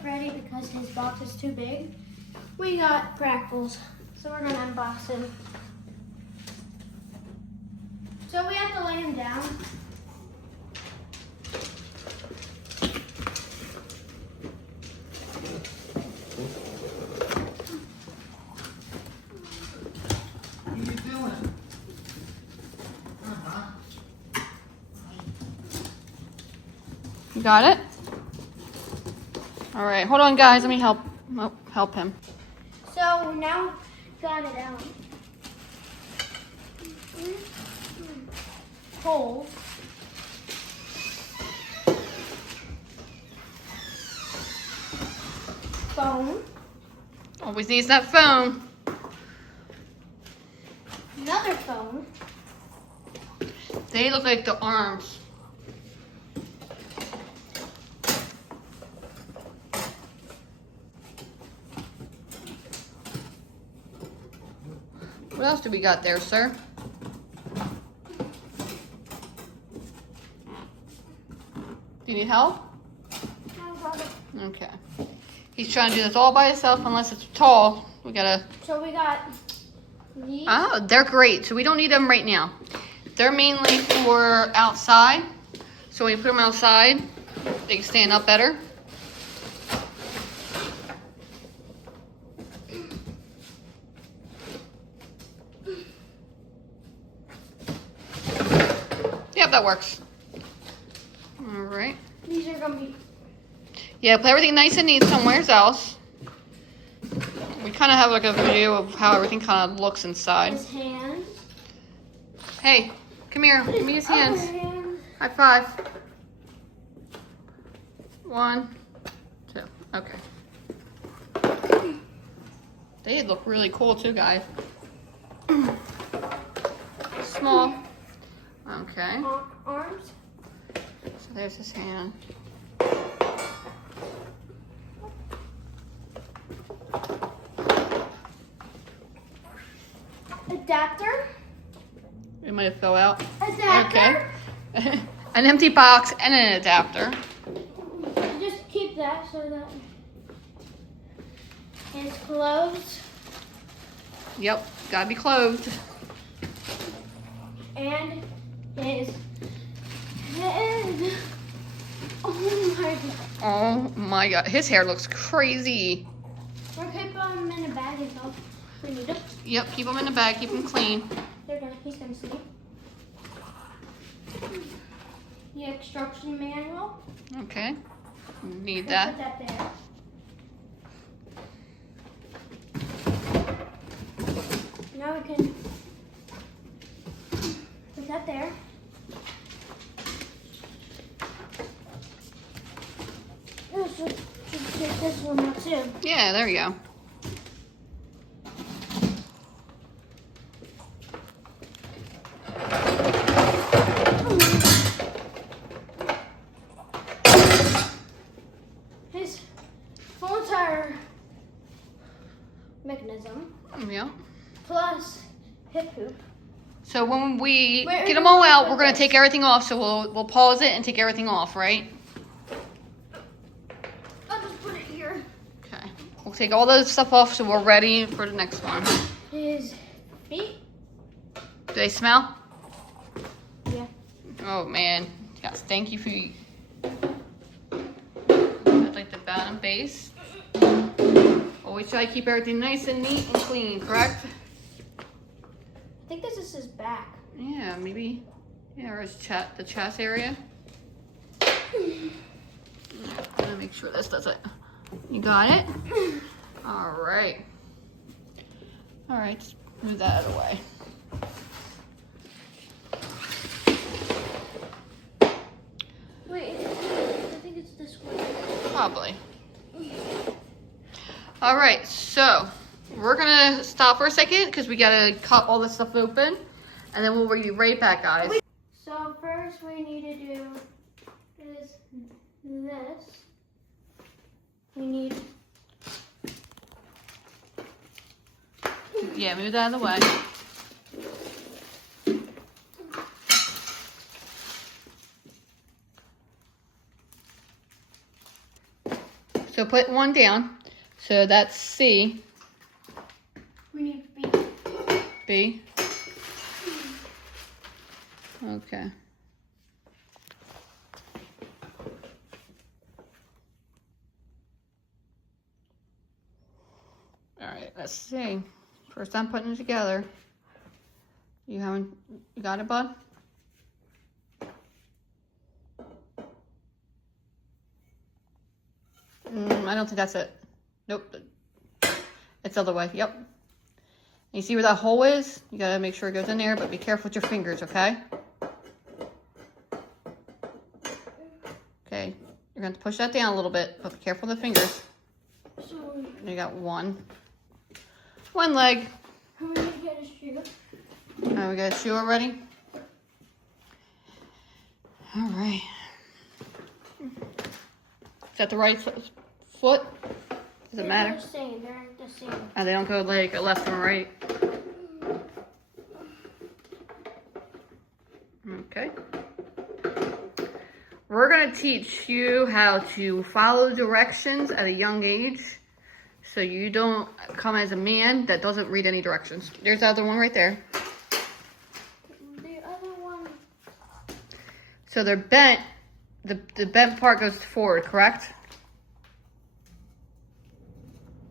look ready because his box is too big. We got Crackles, so we're gonna unbox him. So we have to lay him down. What are you doing? You got it? All right, hold on, guys. Let me help him. So now got it out. Holes. Phone. Always needs that phone. Another phone. They look like the arms. What else do we got there, sir? Do you need help? Okay. He's trying to do this all by himself unless it's tall. We gotta... So we got these. Oh, they're great. So we don't need them right now. They're mainly for outside. So when you put them outside, they can stand up better. Yep, that works. All right. These are gonna be. Yeah, put everything nice and neat somewhere else. We kind of have like a view of how everything kind of looks inside. His hands. Hey, come here. Give me his hands. Other hand. High five. 1, 2. Okay. They look really cool too, guys. Small. Okay. Arms. So there's his hand. Adapter. It might have fell out. Adapter. Okay. An empty box and an adapter. Just keep that so that his clothes Yep, gotta be clothed. and his head. Oh my god. Oh my god, his hair looks crazy. We're gonna keep them in a bag until we need them. Yep, keep him in the bag, keep him clean. He's gonna sleep. The instruction manual. Okay, need Put that. that there. Now we can put that there. Oh, should take this one out too. Yeah, there you go. His full entire mechanism Yeah. plus hip hoop. So when we Where get are them you all going out, with we're gonna this? take everything off. So we'll pause it and take everything off, right? I'll just put it here. Okay. We'll take all the stuff off so we're ready for the next one. His feet. Do they smell? Yeah. Oh man, got stinky feet. I'd like the bottom base. Always try to keep everything nice and neat and clean, correct? I think this is his back. Yeah, maybe. Yeah, or his the chest area. I'm gonna make sure this does it. You got it? All right. All right, just move that out of the way. Wait, I think it's this one. Probably. All right, so we're gonna stop for a second because we gotta cut all this stuff open, and then we'll be right back, guys. So first we need to do is this. We need Yeah, move that out of the way. So So put one down. So that's C. We need B. B. Okay. All right, let's see. First time putting it together. You got it, bud? I don't think that's it. Nope. It's the other way. Yep. You see where that hole is? You gotta make sure it goes in there, but be careful with your fingers, okay? Okay. You're going to push that down a little bit, but be careful with the fingers. So You got one leg. we need to get a shoe. We got a shoe already? All right. Is that the right foot? Does it matter? They're the same. They're the same. Oh, they don't go like left and right. Okay. We're going to teach you how to follow directions at a young age so you don't come as a man that doesn't read any directions. There's the other one right there. The other one. So they're bent. The bent part goes forward, correct?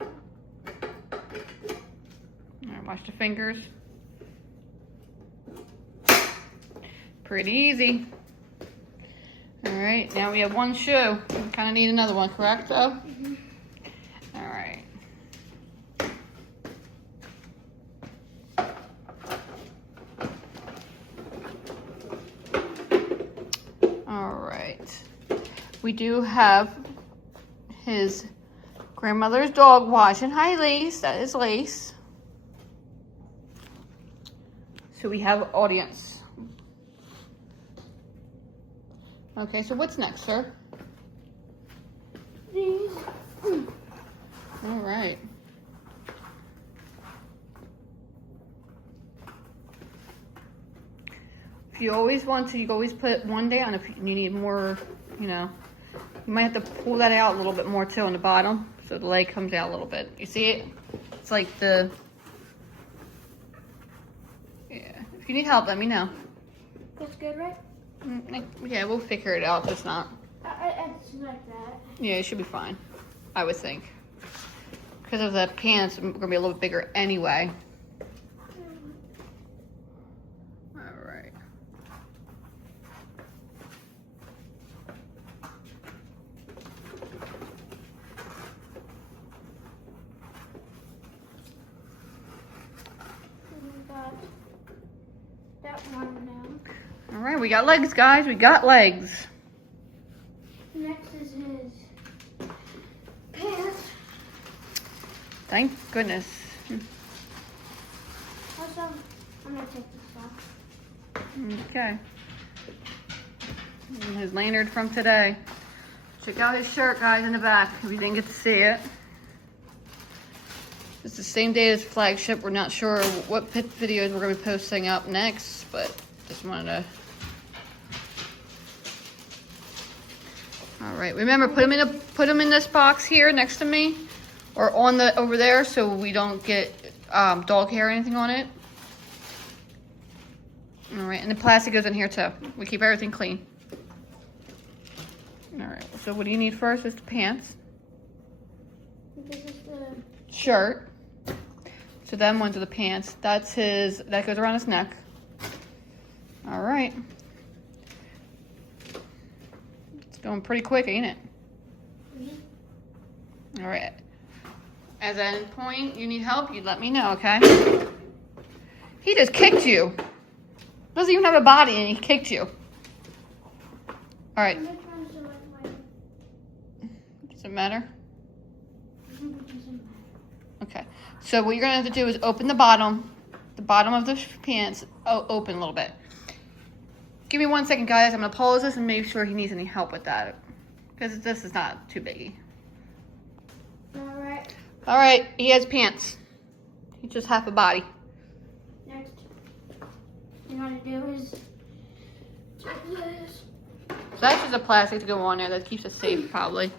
All right, watch the fingers. Pretty easy. All right, now we have one shoe. We kind of need another one, correct, though? Mm-hmm. All right. All right. We do have his grandmother's dog washing. Hi, Lace. That is Lace. So we have audience. Okay, so what's next, sir? These. All right. If you always want to, you can always put one down. If you need more, you know, you might have to pull that out a little bit more too on the bottom, so the leg comes out a little bit. You see it? It's like the, yeah. If you need help, let me know. That's good, right? Yeah, we'll figure it out if it's not. It's like that. Yeah, it should be fine, I would think. Because of the pants, I'm gonna be a little bigger anyway. All right. We got that one down. All right, we got legs, guys. We got legs. Next is his pants. Thank goodness. Also, I'm gonna take this off. Okay. And his lanyard from today. Check out his shirt, guys, in the back, if you didn't get to see it. It's the same day as flagship. We're not sure what videos we're going to be posting up next, but just wanted to. All right. Remember, put them in this box here next to me, or on the over there, so we don't get dog hair or anything on it. All right, and the plastic goes in here too. We keep everything clean. All right. So what do you need first? Is the pants, This is the shirt. So then ones are the pants. That goes around his neck. All right. It's going pretty quick, ain't it? All right. At any point you need help, you let me know, okay? He just kicked you. Doesn't even have a body and he kicked you. All right. Which one's the right way? Does it matter? Doesn't matter. Okay. So what you're gonna have to do is open the bottom of the pants. Oh, open a little bit. Give me 1 second, guys. I'm gonna pause this and make sure he needs any help with that, because this is not too biggie. All right. All right. He has pants. He's just half a body. Next, you want to do is take this. So that's just a plastic to go on there that keeps it safe, probably.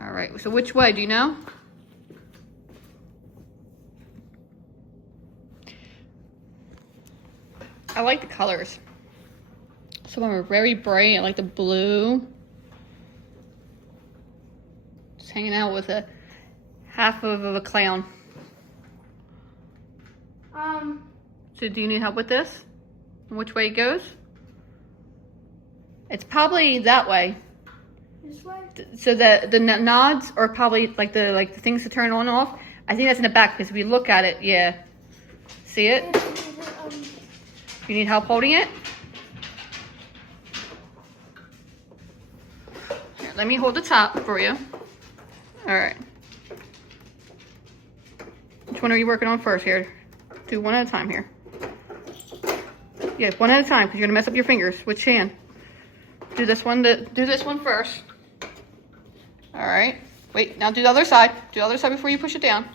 All right, so which way, do you know? I like the colors. Some of them are very bright. I like the blue. Just hanging out with a half of a clown. So do you need help with this? Which way it goes? It's probably that way. This way? So the nods are probably like the things to turn on and off. I think that's in the back because if you look at it, yeah. See it? You need help holding it? Here, let me hold the top for you. All right. Which one are you working on first here? Do one at a time here. Yeah, one at a time because you're gonna mess up your fingers. Which hand? Do this one first. All right. Wait, now do the other side. Do the other side before you push it down.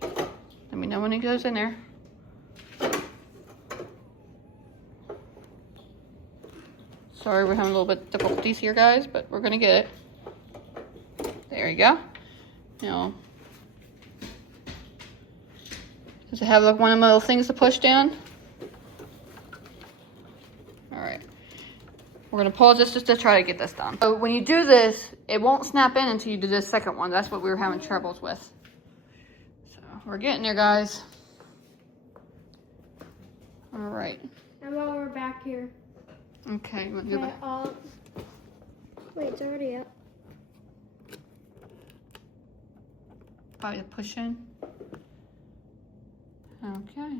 Let me know when it goes in there. Sorry, we're having a little bit of difficulties here, guys, but we're gonna get it. There you go. Now, does it have like one of my little things to push down? All right. We're gonna pause this just to try to get this done. So when you do this, it won't snap in until you do this second one. That's what we were having troubles with. So we're getting there, guys. All right. And while we're back here. Okay, you want to go back? Wait, it's already up. Probably to push in. Okay.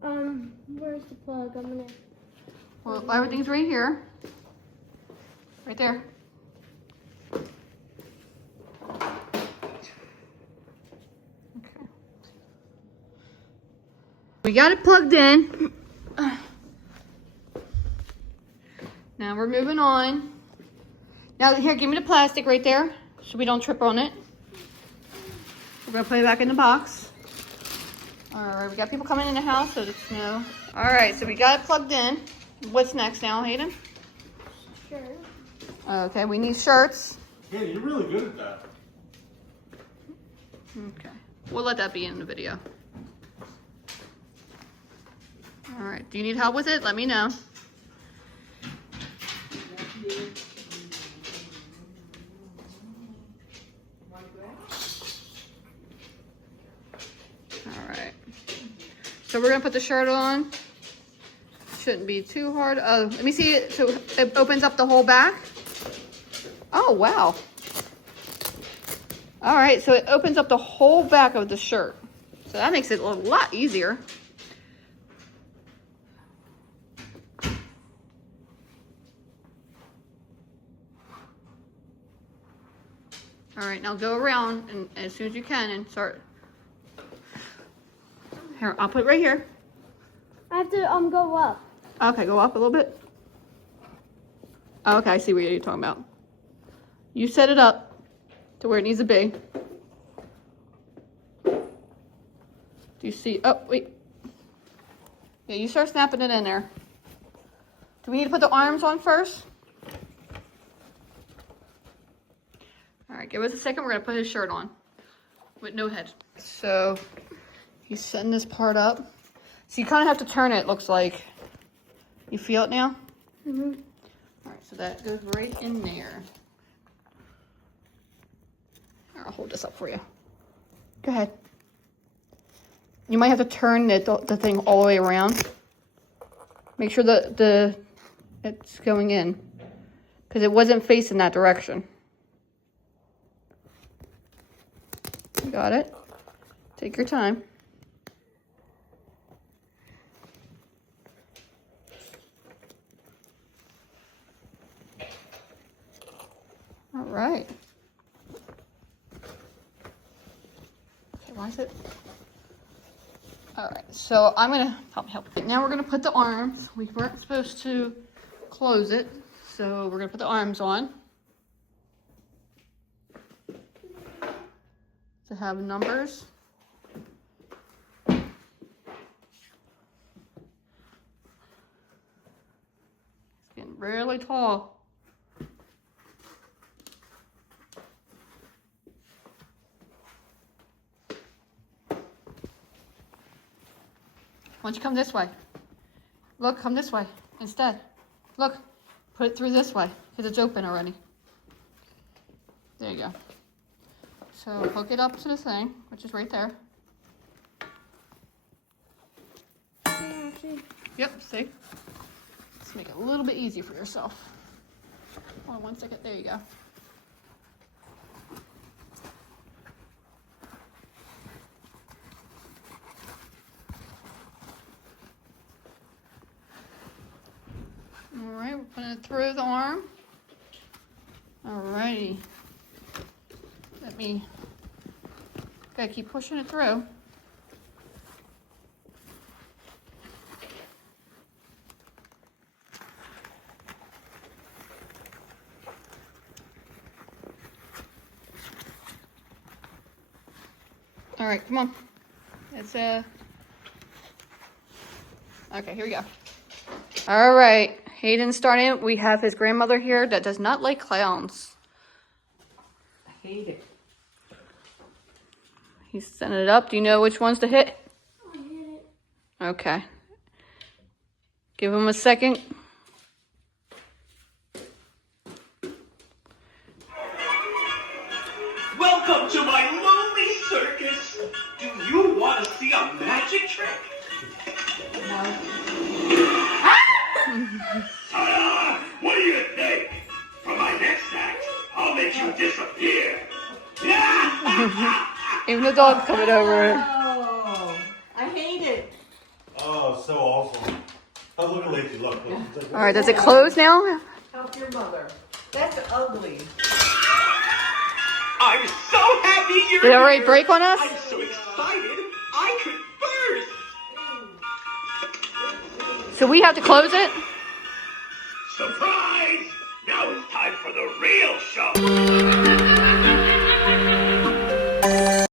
Where's the plug? I'm gonna. Well, everything's right here. Right there. Okay. We got it plugged in. Now we're moving on. Now here, give me the plastic right there so we don't trip on it. We're gonna put it back in the box. All right, we got people coming in the house, so it's no. All right, so we got it plugged in. What's next now, Hayden? Sure. Okay, we need shirts. Yeah, you're really good at that. Okay, we'll let that be in the video. All right, do you need help with it? Let me know. All right, so we're gonna put the shirt on. Shouldn't be too hard. Oh, let me see it. So it opens up the whole back. Oh, wow. All right, so it opens up the whole back of the shirt. So that makes it a lot easier. All right, now go around and as soon as you can and start. Here, I'll put it right here. I have to go up. Okay, go up a little bit. Oh, okay, I see what you're talking about. You set it up to where it needs to be. Do you see? Oh, wait. Yeah, you start snapping it in there. Do we need to put the arms on first? All right, give us a second. We're going to put his shirt on with no head. So he's setting this part up. So you kind of have to turn it, it looks like. You feel it now? Mm-hmm. All right, so that goes right in there. Here, I'll hold this up for you. Go ahead. You might have to turn the thing all the way around. Make sure that it's going in, because it wasn't facing that direction. Got it? Take your time. All right. Okay, why is it? All right, so I'm gonna help. Now we're gonna put the arms. We weren't supposed to close it, so we're gonna put the arms on. To have numbers. It's getting really tall. don't you come this way? Look, come this way instead. Look, put it through this way because it's open already. There you go. So hook it up to the thing, which is right there. Yep, see? Let's make it a little bit easier for yourself. Hold on 1 second. There you go. Alright, we're putting it through the arm. Alrighty. Gotta keep pushing it through. Alright, come on. It's okay, here we go. Alright, Hayden's starting. We have his grandmother here that does not like clowns. I hate it. He's setting it up. Do you know which ones to hit? I hit it. Okay. Give him a second. Welcome to my lonely circus. Do you want to see a magic trick? Ta-da! What do you think? For my next act, I'll make you disappear. Even the dog's coming over it. Oh, I hate it. Oh, so awful. Oh, look at Lacey. Look. All right, does it close now? Help your mother. That's ugly. I'm so happy you're Did it already here. break on us? I'm so excited, I could burst. So we have to close it? Surprise!